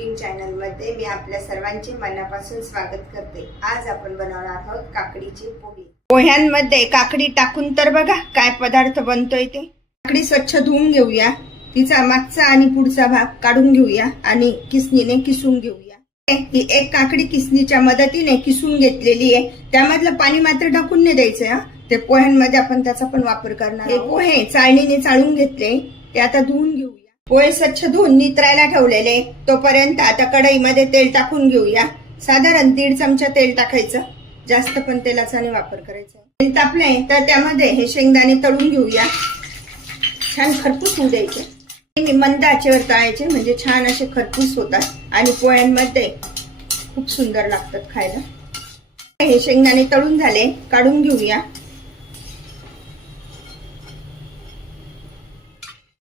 Cooking channel मध्ये मी आपल्या सर्वांचे मनापासून स्वागत करते। आज आपण बनवणार आहोत काकडीचे पोहे। पोह्यांमध्ये काकडी टाकून तर बघा काय पदार्थ बनतोय ते। काकडी स्वच्छ धुवून घेऊया, तिचा मागचा आणि पुढचा भाग काढून घेऊया आणि किसणीने किसून घेऊया। ही एक काकडी किसणीच्या मदतीने किसून घेतलेली आहे, त्यामधलं पाणी मात्र टाकून नाही द्यायचं। ते पोह्यांमध्ये आपण त्याचा पण वापर करणार आहोत। हे पोहे चाळणीने चाळून घेतले, ते आता धुवून घेऊया। पोहे स्वच्छ धुवून नितरायला ठेवलेले, तोपर्यंत आता कढईमध्ये तेल टाकून घेऊया। साधारण 1.5 चमचा तेल टाकायचं, जास्त पण तेलाचा नाही वापर करायचा। तेल तापले तर त्यामध्ये हे शेंगदाणे तळून घेऊया, छान खरपूस होऊ द्यायचे। मंद आचेवर तळायचे म्हणजे छान असे खरपूस होतात आणि पोह्यांमध्ये खूप सुंदर लागतात खायला। हे शेंगदाणे तळून झाले, काढून घेऊया।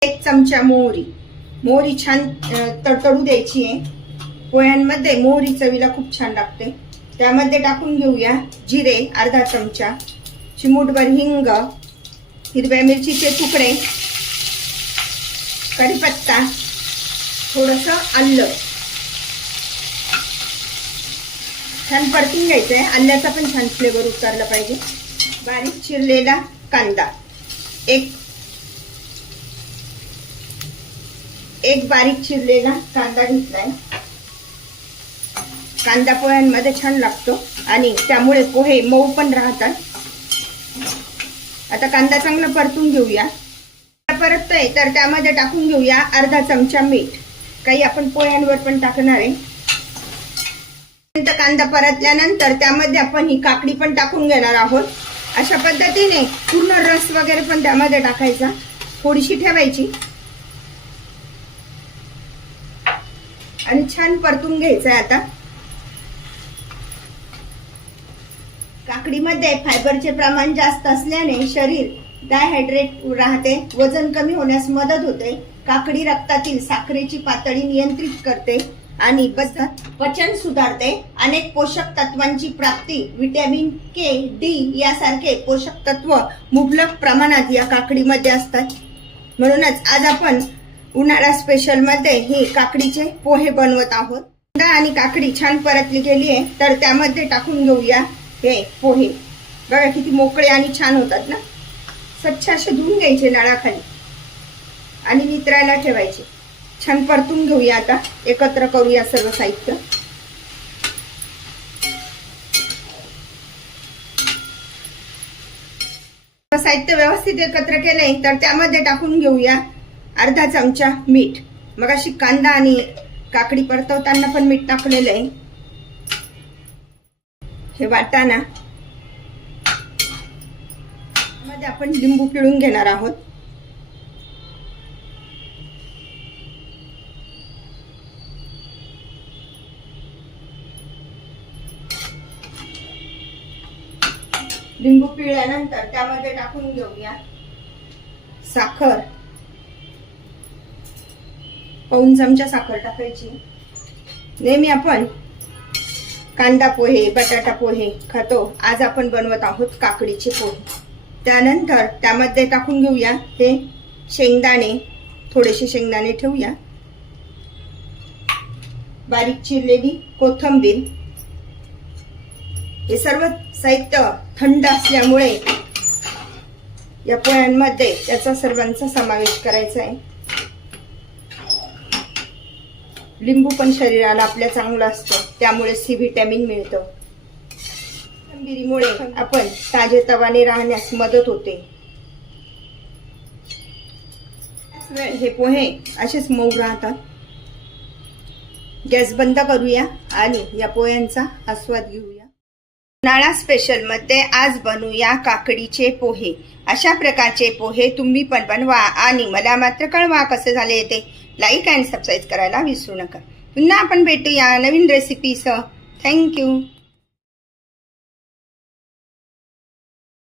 1 चमचा मोहरी छान तडतडू द्यायची आहे। पोह्यांमध्ये मोहरी चवीला खूप छान लागते। त्यामध्ये टाकून घेऊया जिरे अर्धा चमचा, चिमूटभर हिंग, हिरव्या मिरचीचे तुकडे, कढीपत्ता, थोडंसं आलं, छान परतून घ्यायचंय। आल्याचा पण छान फ्लेवर उतरला पाहिजे। बारीक चिरलेला कांदा, एक बारीक चिरलेला कांदा घेतलाय। कांदा पोह्यांमध्ये छान लागतो आणि त्यामुळे पोहे मऊ पण राहतात। आता कांदा चांगला परतून घेऊया। परततोय तर त्यामध्ये टाकून घेऊया अर्धा चमचा मीठ, काही आपण पोह्यांवर पण टाकणार आहे। कांदा परतल्यानंतर त्यामध्ये आपण ही काकडी पण टाकून घेणार आहोत। अशा पद्धतीने पूर्ण रस वगैरे पण त्यामध्ये टाकायचा, थोडीशी ठेवायची आणि छान परतून घ्यायचंय। आता काकडीमध्ये फायबरचे प्रमाण जास्त असल्याने शरीर डायहायड्रेट राहते, वजन कमी होण्यास मदत होते। काकडी रक्तातील साखरेची पातळी नियंत्रित करते आणि पचन सुधारते। अनेक पोषक तत्वांची प्राप्ती, व्हिटॅमिन के, डी यासारखे पोषक तत्व मुबलक प्रमाणात या काकडीमध्ये असतात। म्हणूनच आज आपण उन्हाळा स्पेशल मध्ये हे काकडीचे पोहे बनवत आहोत। कांदा आणि काकडी छान परतली गेली आहे तर त्यामध्ये टाकून घेऊया हे पोहे। बघा किती मोकळे आणि छान होतात ना। स्वच्छ असे धुवून घ्यायचे नळाखाली आणि नितरायला ठेवायचे। छान परतून घेऊया। आता एकत्र करूया सर्व साहित्य। साहित्य व्यवस्थित एकत्र केले तर त्यामध्ये टाकून घेऊया अर्धा चमचा मीठ। मग अशी कांदा आणि काकडी परतवताना पण मीठ टाकलेलं आहे। हे वाटाणा मध्ये आपण लिंबू पिळून घेणार आहोत। लिंबू पिळल्यानंतर त्यामध्ये टाकून घेऊया साखर, 1 चमचा साखर टाकायची। नेहमी आपण कांदा पोहे, बटाटा पोहे खातो, आज आपण बनवत आहोत काकडीचे पोहे। त्यानंतर त्यामध्ये टाकून घेऊया हे शेंगदाणे, थोडेसे शेंगदाणे ठेवूया, बारीक चिरलेली कोथिंबीर। हे सर्व साहित्य थंड असल्यामुळे या पोह्यांमध्ये त्याचा सर्वांचा समावेश करायचा आहे। लिंबू पण शरीराला आपल्या चांगलं असतं, त्यामुळे सी व्हिटॅमिन मिळतं। कोथिंबीरीमुळे आपण ताजेतवाने राहण्यास मदत होते। हे पोहे असेच मऊ राहतात। गॅस बंद करूया आणि या पोह्यांचा आस्वाद घेऊया। उन्हाळा स्पेशल मध्ये आज बनवूया काकडीचे पोहे। अशा प्रकारचे पोहे तुम्ही पण बनवा आणि मला मात्र कळवा कसे झाले ते। लाईक आणि सबस्क्राईब करायला विसरू नका। पुन्हा आपण भेटूया नवीन रेसिपीसह। थँक्यू।